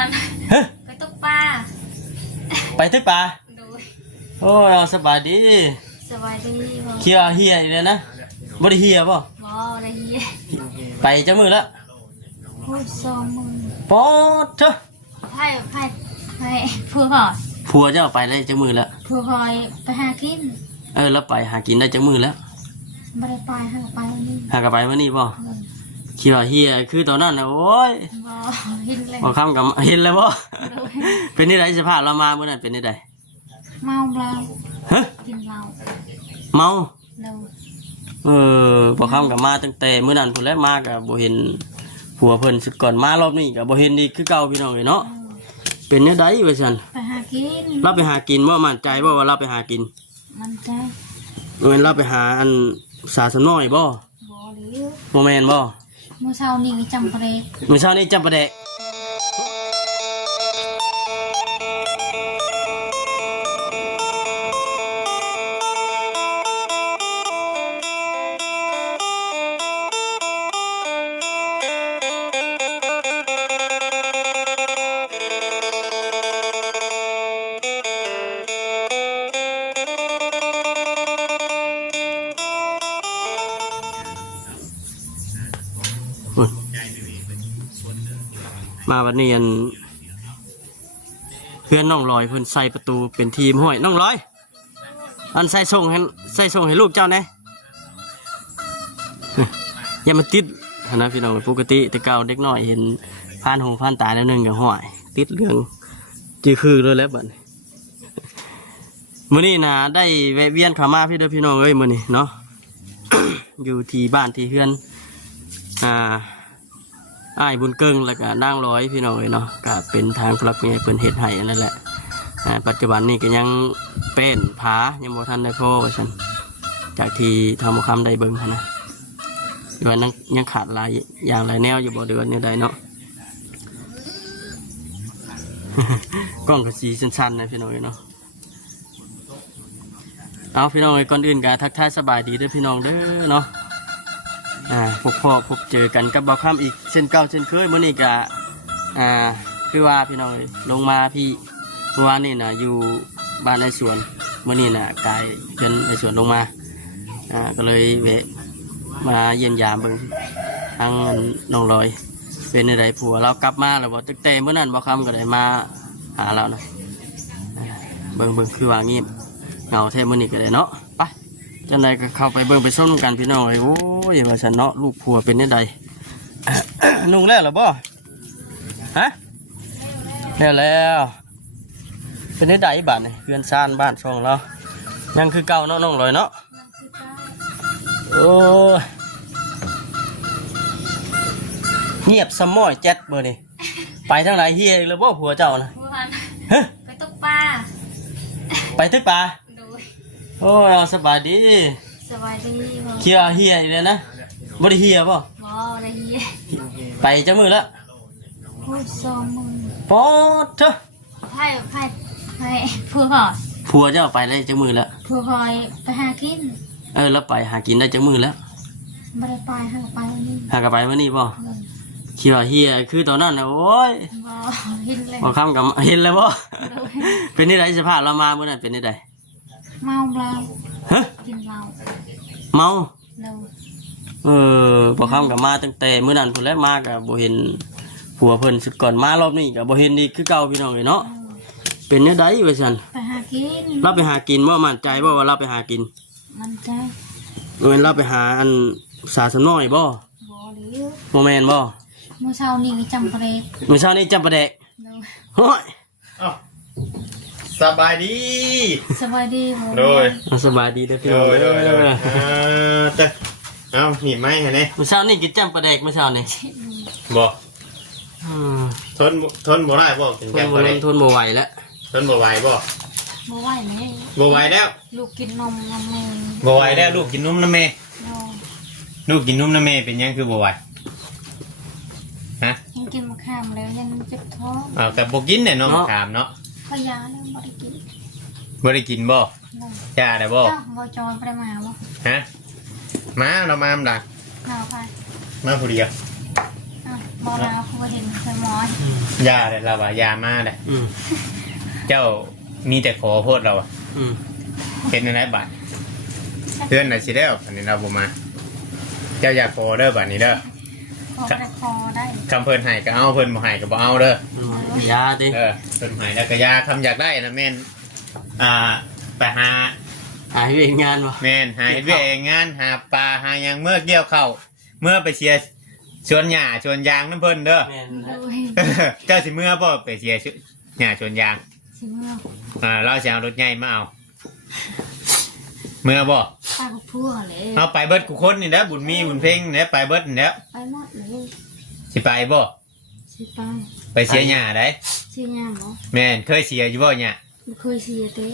พันไปตกปลาไปตึกปลาโอ้เราสบายดีสบายดีเคี้ยวเฮียอยู่เลยนะบ่ได้เฮียป่ะบ่ได้เฮียไปจังมือละโอ้2 มื้อปอดเถอะให้ผัวหอดผัวเจ้าไปได้จังมือละผัวคอยไปหากินแล้วไปหากินได้จังมือแล้วไม่ได้ไปหาไปวันนี้หากไปวันนี้ป่ะเคี้ยวเฮียคือตอนนั้นนะโอ้ยบ่เห็นเลยบ่คำกับเห็นแล้วป่ะเป็นนี่ไรสภาพเรามาเมื่อนั้นเป็นนี่ไรเมาเรากินเหล้าเมาบ่คำกับมาตั้งแต่เมื่อนั้นพุ่นแล้วมากับบ่เห็นผัวเพิ่นสุดก่อนมารอบนี้กับบ่เห็นนี่คือเก่าพี่น้องเลยเนาะเป็นเนี่ยได้ว่าซั่นไปหากินเราไปหากินว่ามั่นใจว่าเราไปหากินมั่นใจเราไปหาอันสาสน้อยบ่หรือโมแมนบ่มื้อเช้านี้จำประเดกมื้อเช้านี้จำประเดกมาวันนี้เพื่อนน้องลอยเพื่อนใส่ประตูเป็นทีมห้อยน้องลอยอันใส่ส่งให้ลูกเจ้าแน่อย่ามาติดนะพี่น้องปกติแต่เก่าเด็กน้อยเห็นผ่านตาแล้วนึงกับห้อยติดเรื่องจื้อคือเลยแล้วบัดมื้อนี้นะได้แวะเวียนเข้ามาพี่เด้อพี่น้องเอ้ยมื้อนี้เนาะ อยู่ที่บ้านที่เพื่อนอ้ายบุญเกิงแล้วก็นางร้อยพี่น้องเลยเนาะก็เป็นทางพลักเมียเพิ่นเฮ็ดให้นั่นแหละปัจจุบันนี้ก็ยังเป็นผายังบ่ทันได้พอว่าซั่นจากที่ทำบ่คำได้เบิ่งนะเดือนนั้นยังขาดหลายอย่างหลายแนวอยู่บ่เดือนนี้ได้เนาะ กล้องก็สีสั้นๆนะพี่น้องเนาะเอาพี่น้องก่อนอื่นก็ทักทายสบายดีเด้อพี่น้องเด้อเนาะพบพ่อพบเจอกันกับบ่าวค่ำอีกเช่นเก่าเช่นเคยมื้อนี้ก็คือว่าพี่น้องลงมาพี่เมื่อวานนี่นะอยู่บ้านในสวนมื้อนี้นะกายเพิ่นในสวนลงมาก็เลยแวะมาเยี่ยมยามเบิ่งทางน้องลอยเป็นอะไรผัวเรากลับมาแล้วบ่ตึกแต่เมื่อนั้นบ่าวค่ำก็ได้มาหาเรานะเบิ่งคือว่างี้เงาแท้มื้อนี้ก็ได้เนาะไปจังไดก็เข้าไปเบิ่งไปส้มกันพี่น้องโอ้ยว่าฉันเนาะลูกผัวเป็นยังไง นุ่งแล้วหรอบ่ฮะแล้วเป็นยังไงบ้านนี่เพื่อนซ่านบ้านช่องเรายังคือเก่าเนาะน้องลอยเนาะโอ้เงียบสมอยแจ๊ดเบอร์นี่ไปทางไหนเฮียหรือบ่ผัวเจ้านะไปตกปลาไปตึกปลาโอ้เราสบายดีสบายดีเคี้ยวเฮียอยู่เลยนะบ่ได้เฮียป่ะบ่ได้เฮียไปจังมือละโอ้2 มื้อปอดเถอะให้ผัวหอดผัวเจ้าไปได้จังมือละผัวคอยไปหากินแล้วไปหากินได้จังมือแล้วไม่ได้ไปหาไปวันนี้หากไปวันนี้ป่ะเคี้ยวเฮียคือตอนนั้นนะโอ้ยบ่เห็นเลยบ่คำกับเห็นแล้วป่ะเป็นนี่ไรสภาพเรามาเมื่อนั้นเป็นนี่ไรเมาเรากินเหล้าเมาบ่คำกับมาตั้งแต่เมื่อนั้นพุ่นแล้วมากับบ่เห็นผัวเพิ่นสุดก่อนมารอบนี้กับบ่เห็นนี่คือเก่าพี่น้องเลยเนาะเป็นเนี่ยได้ว่าซั่นไปหากินเราไปหากินว่ามั่นใจว่าเราไปหากินมั่นใจเราไปหาอันสาสน้อยบ่หรือโมแมนบ่มื้อเช้านี้จำประเดกมื้อเช้านี้จำประเดกโอ้ยสบายดีโดยสบายดีเด้อพี่น้องเอาหนีบไหมฮะเนี่ยมื้อเช้านี้กินจำประเดกมื้อเช้านี้บ่ทนบ่ได้บ่กินจำประเดกทนบ่ไหวแล้วทนบ่ไหวบ่ไหวไหมบ่ไหวแล้วลูกกินนมน้ำแม่บ่ไหวแล้วลูกกินนมน้ำแม่ลูกกินนมน้ำแม่เป็นยังคือบ่ไหวฮะยังกินมะขามแล้วยังเจ็บท้องแต่บ่กินเนี่ยเนาะมะขามเนาะขยาแล้วบ่ได้กินบ่จ้าได้บ่บ่จอยไปมาบ่ฮะมาเรามาดักมาไปมาผู้เดียว บ่นาเพราะว่าเห็นเคยหมอย ยาเลยเราว่ายามาเลย อืม เจ้ามีแต่ขอโพดเราอะ อืม เป็นอะไรบาทเพื่อนน่ะสิได้ออันนี้เราบ่มา เจ้าอยากขอเด้อบัดนี้เด้อ พอได้คอได้ คำเพิ่นให้ก็เอาเพิ่นบ่ให้ก็บ่เอาเด้อ ยาติ เพิ่นให้แล้วก็ยาคำอยากได้นะแม่นไปหา หายไปงานวะ แม่นหาเฮ็ดเวียกเองงานหาปลาหาหยังเมื่อเกี่ยวข้าวเมื่อไปเชียร์สวนหญ้าสวนยางน้ำเพิ่นเด้อ แม่น โด นะ ย เจ้าสิเมื่อบ่ไปเชียร์หญ้าสวนยาง สิเมื่อ เราสิเอารถใหญ่มาเอาเมื่อบ่ ป้ากับพวกเลย เอาไปเบิดกูคนนี่แหละบุญมีบุญเพ่งเนี่ยไปเบิดนี่แหล้ว ไปหมดเลย สิไปบ่ สิไป ไปเชียร์หญ้าได้ เสียยามบ่ แม่นเคยเชียร์อยู่บ่หญ้า บ่เคยเสียเต้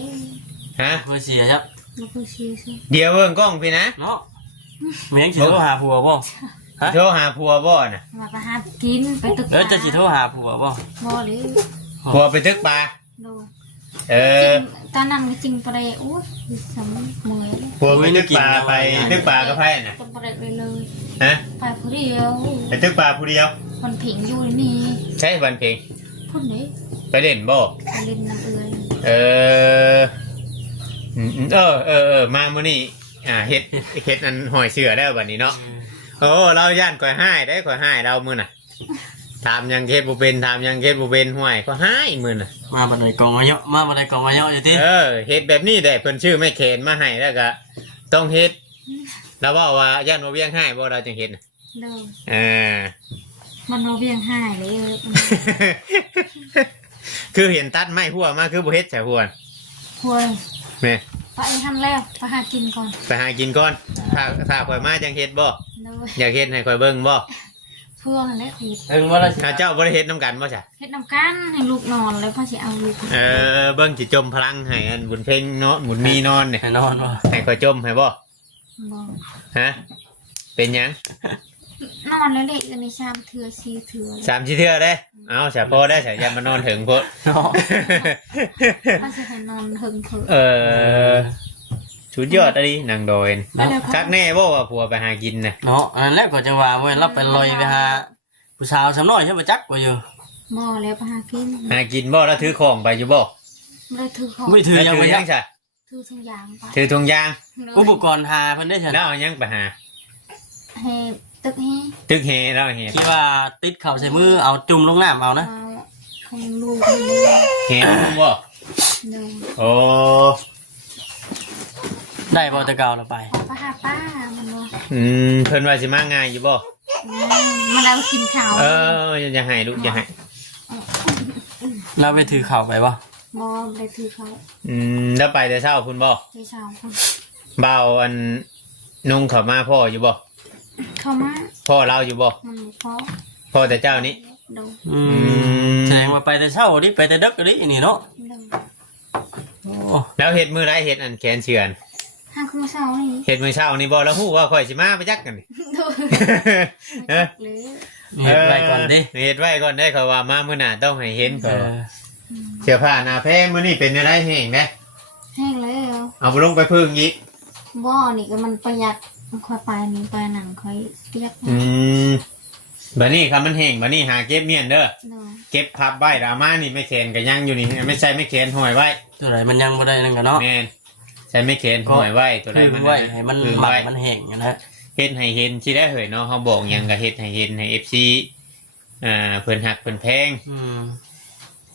ฮะ เพื่อเสียครับ บ่เคยเสียสิ เดี๋ยวเบิ่งกล้องพี่นะ เนาะเมียงสิโทรหาผัวบ่ฮะ โทรหาผัวบ่น่ะ มาไปหากินไปตึก จะสิโทรหาผัวบ่ บ่เลย ผัวไปตึกปลา โดย เอ จริ อ งตอนนั้นก็จริงประเดี๋ยวโอ้ยสมเมื่อยเลย ผัวไปตึกปลาไปตึกปลากับไพ่น่ะ จนประเดี๋ยวเลย ฮะ ไปผู้เดียว ไปตึกปลาผู้เดียว คนผิงอยู่นี่ ใช่วันเพ็ง พุ่นนี้ ไปเล่นบ่ ไปเล่นน้ำเอือย เออมามื้อนี้เฮ็ดอันหอยเสือได้บัดนี้เนาะโอ้เราย่านก่อยให้ได้ก่อยให้เรามื้อน่ะถามยังเฮ็ดบ่เป็นถามยังเฮ็ดบ่เป็นห่วยก็ให้มื้อน่ะ มาบันไดกองมาเยอะมาบันไดกองมาเยอะอยู่ที่ เฮ็ดแบบนี้ได้เพิ่นชื่อไม่เขนมาให้แล้วก็ต้องเฮ็ดแล้วว่าย่านบ่เวียงให้บ่เราจังเฮ็ดน่ะ เดิน เออ มันเอาเวียงห้ายเลย คือเห็นตัดไม้หัวมาคือบ่เฮ็ดใช่หัว ควร แม่ ไปทำแล้วไปหากินก่อน ไปหากินก่อนถ้าข่อยมาจังเฮ็ดบ่ เลย อยากเฮ็ดให้ข่อยเบิ่งบ่ เพื่อนและขีด ถึงว่าเรา ถ้าเจ้าบ่ได้เฮ็ดนํกันบ่จ้ะ เฮ็ดน้ำกันให้ลูกนอนแล้วพ่อสิเอาลูก เบิ่งสิจมพลังให้อันบุญเพ็งเนาะบุญมีนอนเนี่ย ให้นอนวะ ให้ข่อยจมให้บ่ บอก ฮะเป็นหยัง นอนแล้วเด็กกันในชามเถื่อซีเถื่อ 3 4เทื่อเด้เอาซะพอได้ซะอย่ามานอนถึงพุ่น เนาะ พ่อสิให้นอนหึงเถื่อ สุดยอดอะดินางโดยคักแน่บ่ว่าผัวไปหากินน่ะ เนาะอันแรกก็จะว่าเว้ยเราไปลอยไปหาผู้สาวสำน้อยใช่ไหมจักว่าอยู่ บ่แล้วไปหากิน หากินบ่แล้วถือของไปอยู่บ่ ไม่ได้ถือของ ไม่ถือยัง แล้ว ไม่ ถือ ยั ยัง งซะ ถือทุกอย่างไป ถือถุงยาง อุปกรณ์หาเพิ่นได้ฉัน แล้วเอายังไปหา ให้ตึกให้ ตึกเฮแล้วเฮ ที่ว่าติดเข่าใส่มือเอาจุ่มลงน้ำเอานะ เอาของลูกให้เลี้ยง เฮบ่ เดิน โอ้ ได้บ่แต่เก่าเราไป ขอไปหาป้ามันว่า เพิ่นว่าสิมาง่ายอยู่บ่ มันเอากินข้าว อย่าให้ลูกอย่าให้ เราไปถือเข่าไปบ่ บ่ได้ถือเขา แล้วไปแต่เช้าพุ่นบ่ ไปเช้าคน เบาอันนุ่งเข้ามาพ่ออยู่บ่ เข้ามา พ่อเราอยู่บ่ มันเพราะ พ่อแต่เจ้านี้ ดู แสดงว่าไปแต่เช้าดิไปแต่ดึกดินี่เนาะ ดู โอ้ แล้วเฮ็ดมื้อไรเฮ็ดอันแขนเฉือน ห้าคุณมาเช้านี่ เฮ็ดมื้อเช้านี่บ่แล้วฮู้ว่าข่อยสิมาไปจักกันนี่ ดู เออ หรือ เฮ็ดไว้ก่อนดิ เฮ็ดไว้ก่อนได้เขาว่ามามื้อหน้าต้องให้เห็น เอ ก่อน อ เสื้อผ้าหน้าแพงมื้อนี้เป็นอะไรแห้งเด้ แห้งแล้ว เอาไปลงไปพึ่งอีก บ่อนี่ก็มันประหยัดมันค่อยไปนี่ไปหนังค่อยเปียก บัดนี้ครับมันแห้งบัดนี้หาเก็บเมียนเด้อ ดู เก็บพับไว้ดราม่านี่ไม่แขนก็ยังอยู่นี่ไม่ใช่ไม่แขนห้อยไว้ ตัวไหนมันยังบ่ได้นั่นกันเนาะ แม่นใช่ไม่แขนห้อยไว้ตัวใด คือ มัน ไว้ให้มัน คือ หมัก ไว้ มันแห้งนะ เฮ็ดให้เห็นสิได้เหยเนาะเฮาบอกหยังก็เฮ็ดให้เห็นให้ FC เพิ่นฮักเพิ่นแพง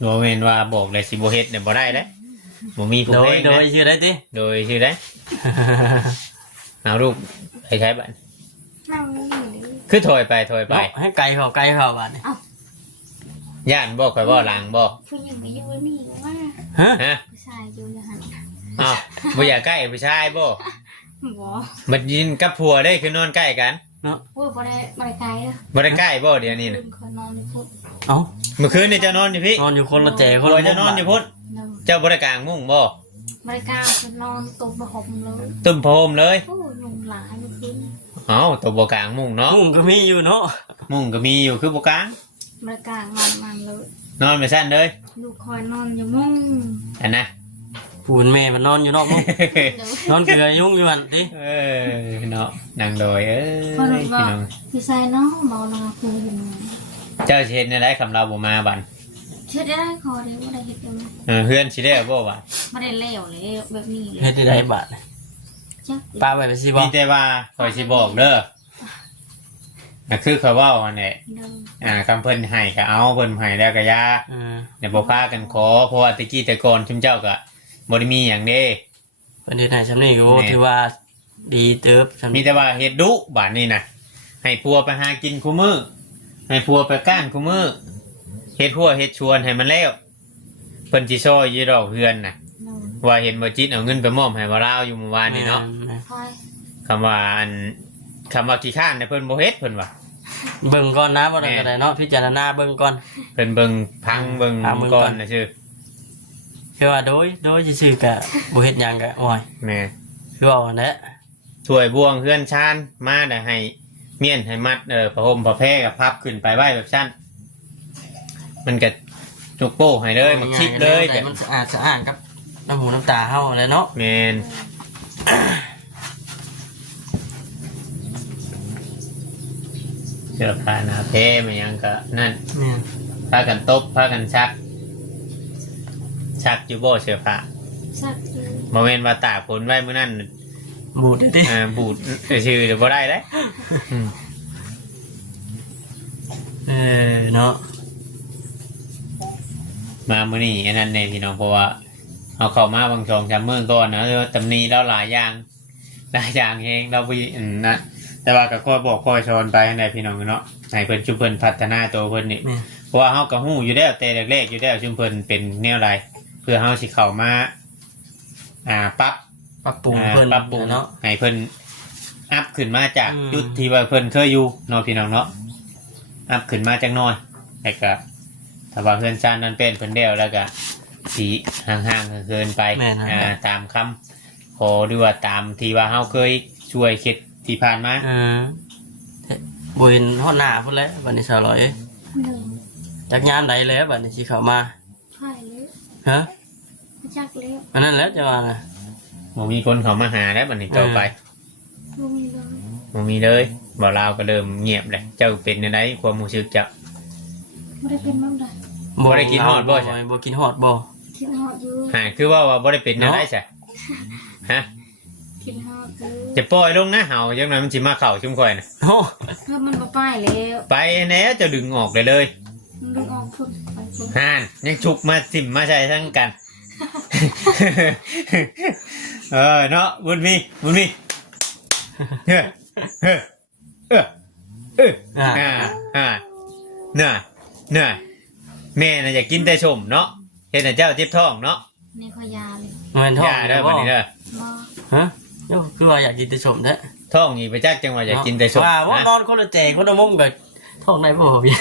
บ่แม่นว่าบอกเลยสิบ่เฮ็ดเนี่ยบ่ได้เด้บ่มีผู้ โด แพ ย ง โดย เด้ ชื่อได้ติ โดยชื่อได้เอาลูกไปใช้บัด นั่งนี่เลย คือถอยไปถอยไป เนาะให้ไกลเข้าบาดนี่ ย่านบ่ข่อยบ่หลังบ่ ผู้หญิงก็อยู่นี่ว่า ฮะ ฮะ ผู้ชายอยู่อย่างนั้น อ้าวบ่อยากใกล้ผู้ชายบ่ บ่ บัดยินกับผัวได้คือนอนใกล้กัน โอ้ยบ่ได้ไกลเลย บ่ได้ใกล้บ่เดี๋ยวนี้ ลื น่ะ มคอยนอนในพุทธ เอ้า เมื่อคืนนี่เจ้านอนอยู่พี่ นอนอยู่คนละแจค ผั น ว ละ เจะนอนอยู่พุ่น ดู เจ้าบ่ได้กลางมุ้งบ่ บริการคือนอนตุบหอมเลย ตุ้มโพมเลย โอ้ยยุงหลายเมื่อคืน เอ้าตัวบ่กลางมุ้งเนาะ มุ้งก็มีอยู่เนาะ มุ้งก็มีอยู่คือบ่กลาง บริการนอนมันเลย นอนไปซั่นเลย ลูกคอยนอนอยู่มุ้ง อันนะ ปูนแม่มันนอนอยู่นอกมุ้ง เดี๋ยวน อนเกลือยุ่งอยู่หั่นติ เนาะนางโดย พอหนู พี่ บอก น้อง พี่ชายน้องเมานาคือเห็น เจ้าสิเฮ็ดในไรคำเราบ่มาบัน เชื่อได้คอเดียวไม่ได้เห็ดยังไง เฮือนสิได้บ่บัน ไม่ได้เล้วเลยแบบนี้เลย เฮ็ดได้บาท จัก ป้าไปไปสิบ่ มีแต่ว่าคอยสิบอกเด้อน่ะคือเขาเว้าอันนี้ เดิม คำเพิ่นให้ก็เอาเพิ่นให้แล้วก็อยา เดี๋ยวบ่พากันขอเพราะว่าตะกี้แต่ก่อนชุมเจ้าก็บ่ได้มีหยังเด้ เพิ่นเฮ็ดให้ซำนี้ก็บ่ถือว่าดีเติบซำ มีแต่ว่าเฮ็ดดุบาดนี้น่ะให้ผัวไปหากินคู่มื้อให้ผัวไปก้านคู่มื้อเฮ็ดหัวเฮ็ดชวนให้มันแล้วเพิ่นสิซอยอยู่ดอกเฮือนน่ะ เดิม ว่าเห็นบ่จิตเอาเงินไปมอบให้บ่ลาวอยู่เมื่อวานนี้เนาะ คอย คำว่าขี้ข้านเนี่ยเพิ่นบ่เฮ็ดเพิ่นว่า เบิ่งก่อนนะบ่ได้ก็ได้เนาะพิจารณาเบิ่งก่อน เพิ่นเบิ่งพังเบิ่ง พังเบิ่งก่ ก่ อ อน นน่ะชื่อ คือว่าโดยซื่อๆก็บ่เฮ็ดหยังก็โอ้ย แม่ คือว่าอันนั้น ถ้วยบวงเฮือนชานมาได้ให้เมียนให้มัดผ้าห่มผ้าแพร่กับพับขึ้นไปไว้แบบชั้นมันก็จุกโป้ให้เลยมักชิบเลย แต่มันสะอาดครับน้ำหูน้ำตาเฮาอะไรเนาะ แม่นเสื้อผ้าหน้าแพร่มันยังก็นั่น เนี่ย พากันตบพากันชักอยู่บ่เสื้อผ้า สักที บ่แม่นว่าตากฝนไว้มื้อนั้น บูดดิ บูดชื่อเดี๋ยวบ่ได้เด้อืม เนาะ มามื้อนี้อันนั้นแน่พี่น้องเพราะว่าเอาเข้ามาบางช่องจำมื้อก่อนนะตำหนี้แล้วหลายอย่างเองเราบ่นะแต่ว่าก็คอยบอกคอยสอนไปให้ได้พี่น้องเนาะให้เพิ่นชุมเพิ่นพัฒนาตัวเพิ่นนี่ เนี่ย เพราะว่าเฮาก็ฮู้อยู่แล้วแต่แรกๆอยู่แล้วชุมเพิ่นเป็นแนวใดเพื่อเฮาสิเข้ามาปรับ ปรับปรุงเพิ่น ปรับปรุง เนาะ ให้เพิ่นอัพขึ้นมาจาก อืม จุดที่ว่าเพิ่นเคยอยู่เนาะพี่น้องเนาะอัพขึ้นมาจักหน่อยแล้วก็ถ้าว่าเพิ่นซ่านนั้นเป็นเพิ่นแล้วก็สิห่างๆเกินไปตามคำขอหรือว่าตามที่ว่าเฮาเคยช่วยเฮ็ดที่ผ่านมา บ่เห็นฮอดหน้าพุ่นแล้วบัดนี้สาวร้อย เดิม จักยามใดแล้วบัดนี้สิเข้ามา คอยเลย ฮะ จักเลี้ยว อันนั้นแหล้วจะว่าน่ะ บ่มีคนเข้ามาหาแล้วบัดนี้ต่อไป ลุงเลย บ่มีเลยบ่ลาวก็เริ่มเงียบเลยเจ้าเป็นจังไดความรู้สึกเจ้า ไม่ได้เป็นมั่งเลย บ่ได้กินฮอดบ่ใช่ บ่กินฮอดบ่ กินหอดอยู่ คือว่าบ่ได้เป็นจังไดใช่ฮะ กินหอดอยู่ จะปล่อยลงนะเห่าจังหน่อยมันสิมาเข้าชุมข่อยน่ะ โอ้ เพื่อมันมาป้ายแล้ว ไปแน่จะดึงออกเลยเลย มันดึงออกพุ่นไปพุ่น ห่านยังฉุกมาสิมมาใช้ทั้งกัน เนาะบุญมีเฮ้อเฮ้อเฮ้อน่ะแม่น่ะอยากกินแต่ชมเนาะเห็นแต่เจ้าเจ็บท้องเนาะ นี่ขอยาเลย แม่นท้อง ยาเด้อบัดนี้เด้อ มา ฮะโยคือว่าอยากกินแต่ชมแท้ ท้องอีกไปจักจังว่าอยากกินแต่ชม ว่านอนคนละแจกคนละมุมกับท้องในบ่พี่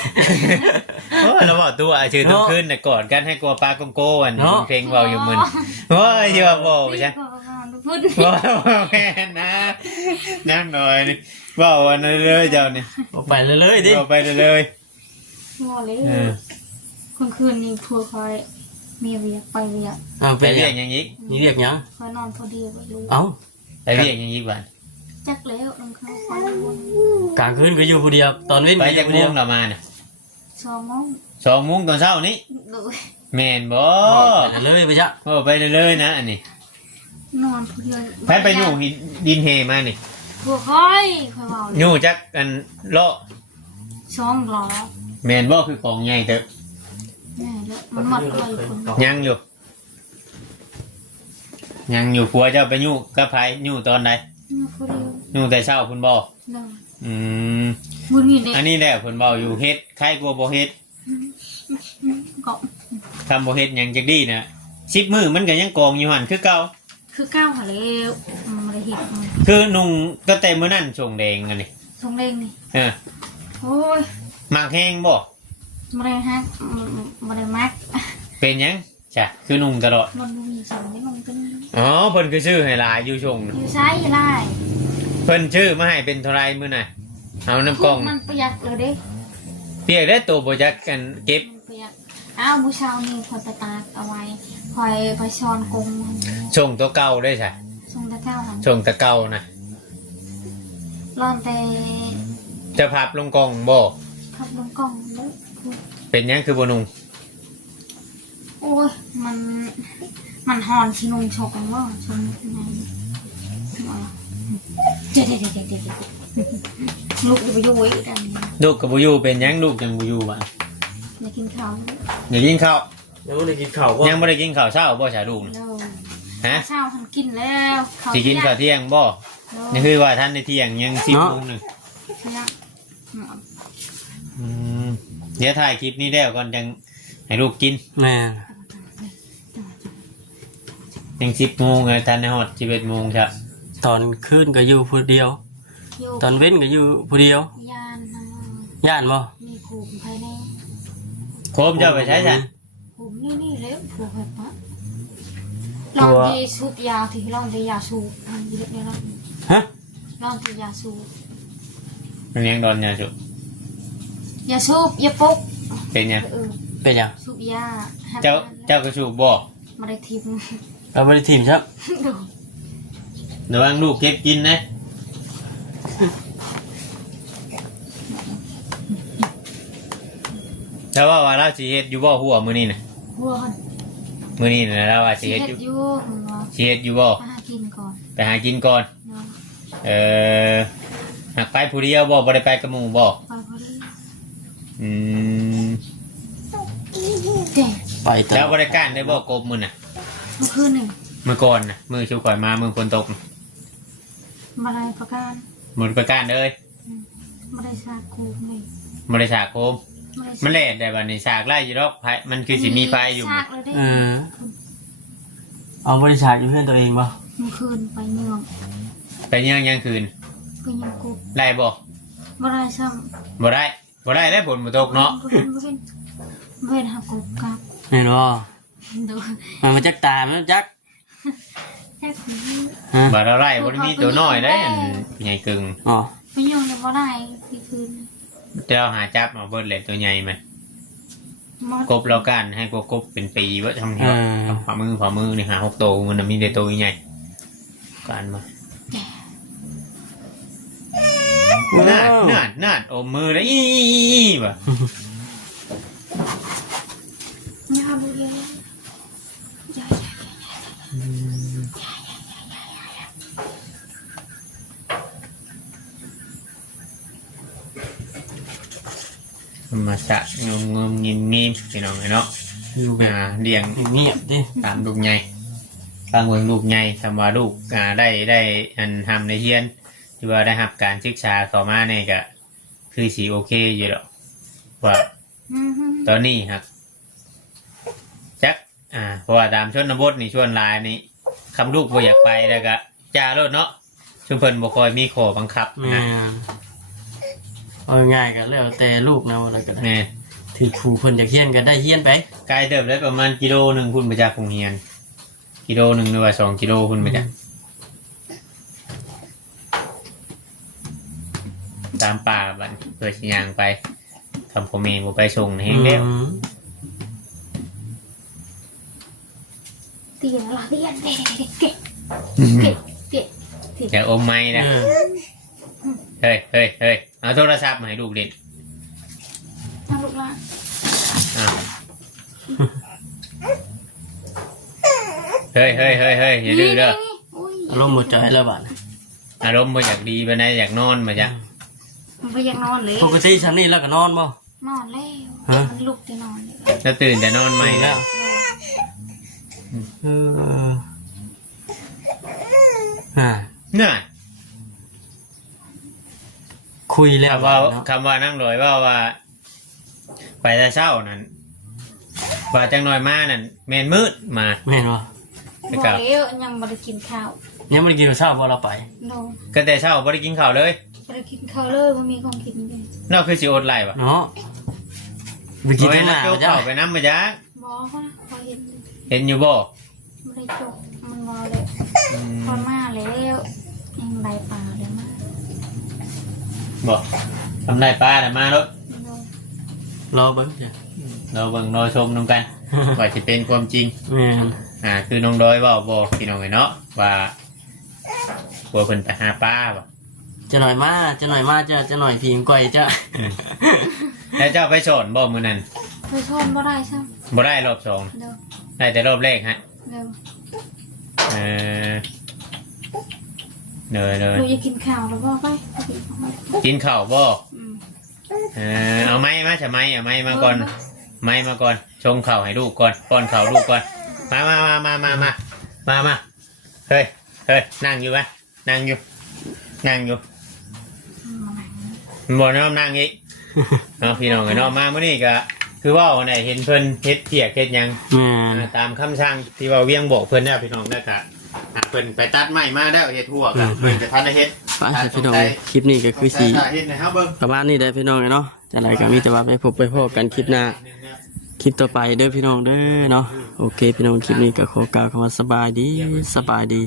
โอ้ยเราบอกตัวชื่อต้องขึ้นน่ะกอดกันให้กลัวปลาโกงโก้วัน เนาะ เพลงเบาอยู่มึนโอ้ยเชื่อบ่ใช่ พุ่น ว้าวแม่นะนั่งหน่อยนี่ว่าวอันนั้นเลยเจ้านี่ เอาไปเลยๆดิ เอาไปเลย งอเลย เออ คนคืนนี้พัวคอยมีเวียกไปเวียก เอา ไป ไป เรี เรี ย ย ก ก ยังยิก นี่เรียกหยัง คอยนอนพอดีไปรู้ เอ้า ไปเรียกยังยิกบ้าน จักแล้วลงเข้าไป กลางคืนก็อยู่ผู้เดียวตอนเว้น ไป ก็อ จาก ยู่ผู้ โม เดียว งเรามาน่ะ ชอมอง 2 โมงตอนเช้านี้ ดู แม่นบ่ ไปเลยไปจ้ะ โอ้ไปเลยๆนะอันนี้ นอนพอดี ไปอยู่หินดินเฮมานี่ พัวคอยเบา อยู่จักอันเลาะ ช่องล้อ แม่นบ่คือกองใหญ่เถอะ แน่เลยมันหมดเลยคน ยังอยู่ผัวเจ้าไปอยู่กับไผอยู่ตอนใด พอดี อยู่แต่เช้าพุ่นบ่ เลย อืม บุญนี่เด็ก อันนี้แหละเพิ่นเว้าอยู่เฮ็ดใครกลัวบ่เฮ็ด ก็ ทำบ่เฮ็ดหยังจักดีนะ10 มื้อมันก็ยังกองอยู่หั่นคือเก่า คือก้าวหัวเร็วมันไม่ได้เห็น คือนุ่งก็แต่มื้อนั้นชงแดงอันนี้ ทรงเร่งนี่ เออ โอ้ย มากแห้งบ่ ไม่ได้ฮักไม่ได้มัก เป็นหยังจ้ะคือนุ่งตลอด มันมีสองนี่มันเป็น อ๋อเพิ่นคือชื่อให้หลายอยู่ชงน่ะ อยู่ซ้ายอยู่ไล่ เพิ่นชื่อมาให้เป็นเท่าไรมื้อน่ะเอาน้ำกล่อง มันประหยัดเลยเด้ เปียกได้ตัวบ่จักกันเก็บ มันประหยัดอ้าวมื้อเช้านี่คอยไปตากเอาไว้คอยไปช้อนกง ชงตัวเก่าได้ใช่ ทรงตะเก้าหัน ชงตะเก่านะ ร้อนแต่ จะพับลงกล่องบ่ พับลงกล่องแล้ว เป็นหยังคือบ่นุ่ง โอ้ยมันหอนชินุงชกกันว่าชมยังไงเด็ดลูกจะไปยุ่ยดัน ลูกกับบ่อยู่เป็นหยังลูกยังบ่อยู่บ่ อยากกินข้าว เดี๋ยวกินข้าว ยังไม่ได้กินข้าวบ่ ยังบ่ได้กินข้าวเช้าบ่ฉาลูก แล้ว ฮะ เช้าทำกินแล้ว สิกินข้าวเที่ยงบ่นี่คือว่าท่านในเที่ยงยัง10:00น อืมเดี๋ยวถ่ายคลิปนี้แล้วก่อนจังให้ลูกกิน แม่ ยัง10:00 นเลยทันในฮอด11:00 นใช่ ตอนคืนก็อยู่ผู้เดียว ตอนเว้นก็อยู่ผู้เดียวย าน ย่านบ่ มีผูกภายใน โคมเจ้าไปใช้จ้ะ ผูกนี่เลยผูกแบบว่าลองที่สูบยาที่ลองที่ยาสูบมันเยอะเนี่ยลอง ฮะ ลองที่ยาสูบ มันยังโดนยาสุ ยาสูบยาปุ๊ก เป็นยัง เป็นหยัง สูบยา เจ้ากระชูบ่ มาได้ทิม เราบ่ได้ทีมครับ ดู ระวังลูกเก็บกินนะแต่ว่าเราสิเฮ็ดอยู่บ่หัวมื้อนี้น่ะ หัว มื้อนี้น่ะเราว่าสิ เสีย เฮ็ด ด อยู่ อยู่หัว สิเฮ็ดอยู่บ่ หากินก่อน ไปหากินก่อน เนาะ หักไปผู้เดียวบ่ได้ไปกับหมู่บ่ ไปพอดี อืม เด็ก ไปต แล้ว ลอด บ่ได้ก้านได้บ่กบมื้อน่ะ เมื่อคืนหนึ่ง มื้อก่อนน่ะมื้อชูข่อยมามื้อฝนตกน่ะ มาได้ประกัน มื้อประก้านเลย มาได้สาคูเลย บ่ได้สากโคม มาได้ มันแล่นได้บัดนี้สากไล่อยู่ดอกไผมันคือสิมีไฟอยู่ สากเลยได้ เออเอาบริษัทอยู่เพื่อนตัวเองบ่ เมื่อคืนไปเมือง ไปเยี่ยงยังคืน ไปยังกุบ ได้บ่ มาได้ซ้ บ่ได้บ่ได้ได้ผลบ่ตก ำ เนาะ เว้นหากุบกับ เห็นบ่ ดู มันมาจักตามมันจัก แค่นี้ ฮะ บ่เราไล่บ่ได้มีตัวน้อยได้อันใหญ่กึ่ง อ๋อ ไปยังยังมาได้ที่คืน แต่เราหาจับเอาเบิดเลยตัวใหญ่มัน มด กบเรากันให้กบเป็นปีว่าทำเนาะฝ่ามือนี่หา6ตัวมันน่ะมีแต่ตัวใหญ่กันมานาดอมมือแล้วอีบ่ะ ยาบุเยยา มาสะงมๆงิมๆพี่น้องเนาะ อยู่แบบ เลี้ยง เงียบดิ ตามลูกใหญ่ตามเมืองลูกใหญ่ทำว่าลูกได้อันทำในเฮียนที่ว่าได้รับการศึกษาต่อมาเนี่ยก็คือสีโอเคอยู่แล้วว่าตอนนี้ครับจักเพราะว่าตามชนบทนี่ชวนหลายนี่คำลูกบ่อยากไปแล้วก็จ้ารถเนาะชุมเพิ่นบ่คอยมีข้อบังคับ แม่ นะ เอาง่ายกันแล้วแต่ลูกนะอะไรก็ได้ แม่ ที่ครูเพิ่นจะเฮียนก็ได้เฮียนไป ไกลเติบได้ประมาณกิโลหนึ่งพุ่นมาจากโรงเรียนกิโลหนึ่งหรือว่า2 กิโลพุ่นมาจากตามป่าบัดเพื่อสิย่างไปทำพ่อแม่บ่ไปส่งในแห้งแล้ว เตียนละเตียนเด็กเก่งเก่ง อย่าอมไม้นะ เออ เฮ้ยเอาโทรศัพท์มาให้ลูกเล่น มาลูกละ อ้าวเฮ้ยอย่าดื้อเด้อ อารมณ์หมดใจแล้วบัด อารมณ์บ่อยากดีไปไหนอยากนอนมาจ้ะ มันไปยังนอนเลย ปกติฉันนี่แล้วก็นอนบ่ นอนแล้วมันลุกจะนอนเลย แล้วตื่นแต่นอนใหม่แล้ว เอออ่า น่ะ คุยแล้ว คำว่า เนาะ คำว่านั่งลอยว่า ไปแต่เช้านั้นว่าจังน้อยมานั่นแม่นมืดมา แม่นบ่ บอกแล้วยังไม่ได้กินข้าว ยังไม่ได้กินข้าวบ่เราไป โน ก็แต่เช้าบ่ได้กินข้าวเลย ไม่ได้กินข้าวเลยมันมีของกินเลย นอกคือสิอดไหลปะ เนาะไปกิน โอ้ย ที่ห นัก น้า โจก จ้ะ เข้าไปน้ำมาจ้ะ บอกว่าพอเห็น เห็นอยู่บ่ ไม่ได้จบมันงอเลยพอมาแล้วยังไรปลาเลยมา บ่ทำไรปลาแต่มาแล้ว โน รอเบิ่งจ้ะ เราเบิ่งเราชมนำกัน ว่าจะเป็นความจริง แม่น คือน้องดอยเว่าบ่พี่น้องไอ้เนาะว่าบัวเพิ่นไปหาปลาบ่ จะหน่อยมาจะหน่อยพิงก้อยจ้ะ แล้วเจ้าไปโสนบ่มื้อนั้น ไปชมบ่ได้ใช่ไหม บ่ได้รอบสอง เดี๋ยว ได้แต่รอบแรกฮะ เดี๋ยว เออเนย หนูอยากกินข้าวแล้วบ่ไปกินข้าวไหม กินข้าวบ่ อืม เอาไม้มาใช่ไหมเอาไม้มาก่อนไม้มาก่อนชงข้าวให้ลูกก่อนป้อนข้าวลูกก่อนมาเฮ้ยนั่งอยู่ไหมนั่งอยู่บ่น้อมนั่งอีกเนาะพี่น้องเนาะมาเมื่อนี้ก็คือว่าวันไหนเห็นเพิ่นเฮ็ดเพียกเฮ็ดหยัง แม่น ตามคำสั่งที่ว่าเวียงบอกเพิ่นแล้วพี่น้องนะครับเพิ่นไปตัดไม้มาแล้วเฮ็ดหัวกันเพิ่นจะทันได้เฮ็ด ไปให้พี่น้องคลิปนี้ก็คือสี เฮ็ดนะครับเบิ่ง ประมาณนี้ได้อพี่น้องเนาะจะอะไรก็มีแต่ว่าไปพบไปพบกันคลิปหน้าคลิปต่อไปเด้อพี่น้องเด้อเนาะโอเคพี่น้องคลิปนี้ก็ขอกล่าวคำว่าสบายดี